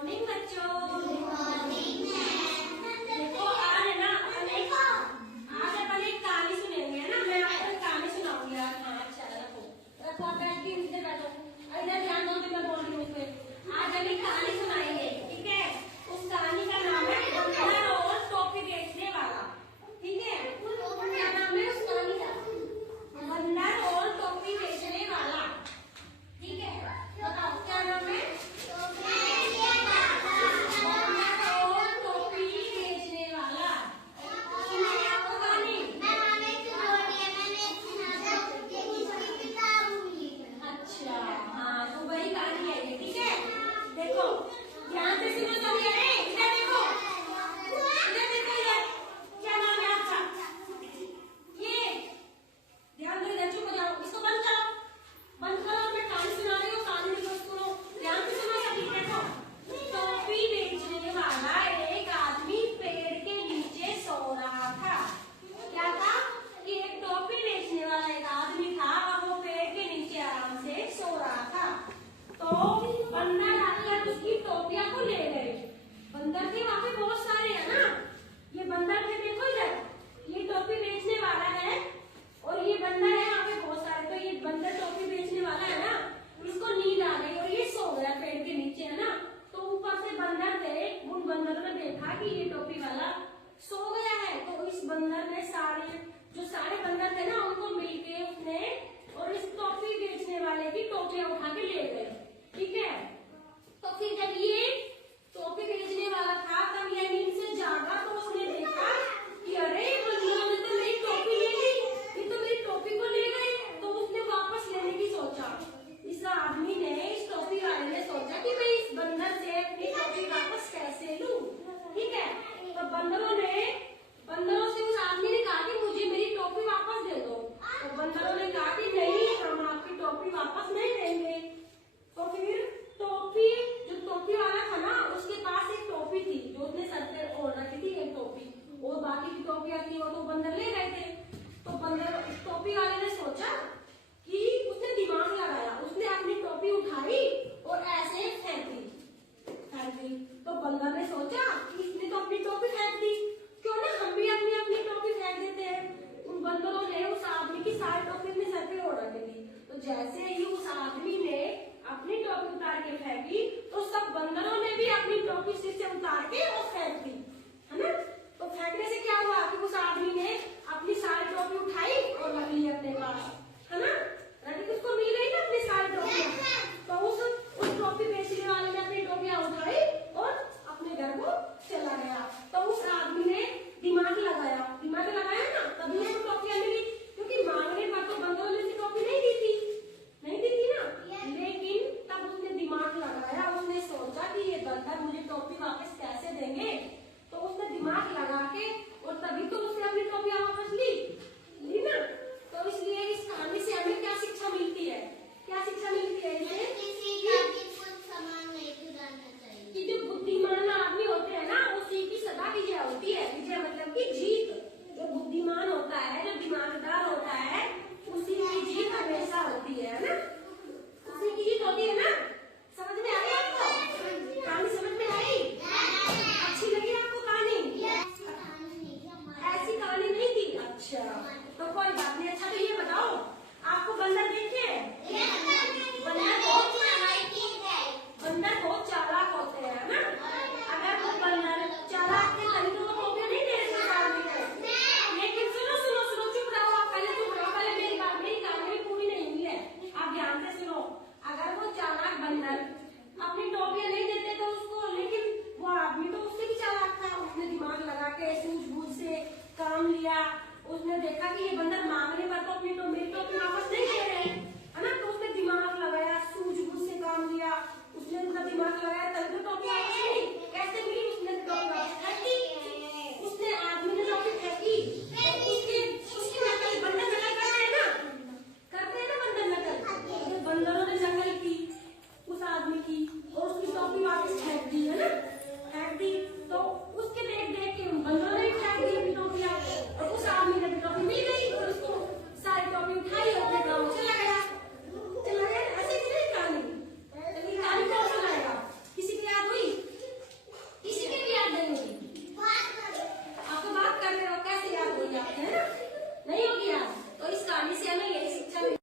Morning बच्चों। Good morning ma'am. देखो आज है ना आज अपन एक कहानी सुनेंगे, है ना। मैं आपको एक कहानी सुनाऊंगी आज। हाँ अच्छा, रखो रखो, आप बैठ के नीचे बैठो, इधर ध्यान दो कि मैं बोल रही हूँ उसमें। आज हम एक कहानी सुनाएंगे, ठीक है। उस कहानी का नाम है बंदर और टोपी बेचने वाला, ठीक है। क्या नाम है उस कहानी का? बंदर और टोपी बेचने वाला, ठीक है। बताओ क्या नाम है? बंदर थे वहां पे बहुत सारे, है ना। ये बंदर थे, देखो इधर, ये टोपी बेचने वाला है और ये बंदर है वहां पे बहुत सारे। तो ये बंदर टोपी बेचने वाला है ना, इसको नींद आ गई और ये सो गया पेड़ के नीचे, है ना। तो ऊपर से बंदर थे, उन बंदरों ने देखा कि ये टोपी वाला सो गया है। तो इस बंदर ने जो सारे बंदर थे ना, उनको मिलके उसने और इस टोपी बेचने वाले की टोपियां उठा के ले गए, ठीक है। तो फिर जब ये टोपी बेचने वाला था, तब ये नींद से जागा तो उसने देखा कि अरे बंदरों ने तो मेरी टोपी ले ली, ये तो मेरी टोपी को ले गए। तो उसने वापस लेने की सोचा। इस आदमी ने, इस टोपी वाले ने सोचा कि मैं इस बंदर से अपनी टोपी वापस कैसे लूं, ठीक है। तो बंदरों से उस आदमी ने कहा कि मुझे मेरी टोपी वापस दे दो। तो बंदरों ने कहा कि नहीं, हम आपकी टोपी वापस नहीं देंगे। तो फिर जो टोपी वाला था ना, उसके पास एक टोपी थी जो उसने सर पे ओढ़ रखी थी, एक टोपी, और बाकी की टोपियां थी वो तो बंदर ले गए थे। तो टोपी वाले ने सोचा कि उसने दिमाग लगाया, उसने अपनी टोपी उठाई और ऐसे फेंक दी। तो बंदर ने सोचा कि इसने तो अपनी टोपी फेंक दी, क्यों ना हम भी अपनी अपनी टोपी फेंक देते हैं। उन बंदरों ने उस आदमी की सारी टोपी अपने सर पे ओढ़ रखी थी। तो जैसे ही उस आदमी ने अपनी टोपी उतार के फेंकी, तो सब बंदरों ने भी अपनी टोपी सिर से उतार के और फेंक दी, है ना। तो फेंकने से क्या हुआ कि उस आदमी ने अपनी सारी टोपी उठाई और रख ली अपने पास, है ना। रखी उसको मिल गई ना अपनी सारी टोपियां। तो उस टोपी बेचने वाले ने अपनी टोपियां उठाई और अपने घर को चला गया। तो उस आदमी ने दिमाग लगाया ना, तभी उसको टोपियां मिली, क्योंकि मांगने पर तो बंदरों ने टोपी नहीं दी थी ना। लेकिन तब उसने दिमाग लगाया, उसने सोचा कि ये बंदर मुझे टोपी वापस कैसे देंगे। तो उसने दिमाग लगा के और तभी तो उसने अपनी टोपी वापस ली ना। तो इसलिए इस कहानी से हमें क्या शिक्षा मिलती है? कि जो बुद्धिमान आदमी होते हैं ना, उसी की सदा विजय होती है। विजय मतलब की जीत। जो बुद्धिमान होता है, जो दिमागदार होता है, उसी की जीत हमेशा होती है ना। उसी की जीत होती है ना। समझ में आई आपको? कहानी समझ में आई? अच्छी लगी आपको कहानी? ऐसी कहानी नहीं थी? अच्छा, तो कोई बात नहीं। अच्छा, तो ये बताओ, आपको बंदर देखे? बंदर बहुत चालाक होते हैं ना। अगर वो बंदर चालाक थे तभी तो वो टोपियां नहीं दे रहे थे आदमी को। लेकिन सुनो, चुप रहो आप, पहले मेरी कहानी पूरी नहीं हुई है, आप ध्यान से सुनो। अगर वो चालाक बंदर अपनी टोपियां नहीं देते तो उसको, लेकिन वो आदमी तो उससे भी चालाक था। उसने दिमाग लगा के सूझबूझ से काम लिया। उसने देखा कि ये बंदर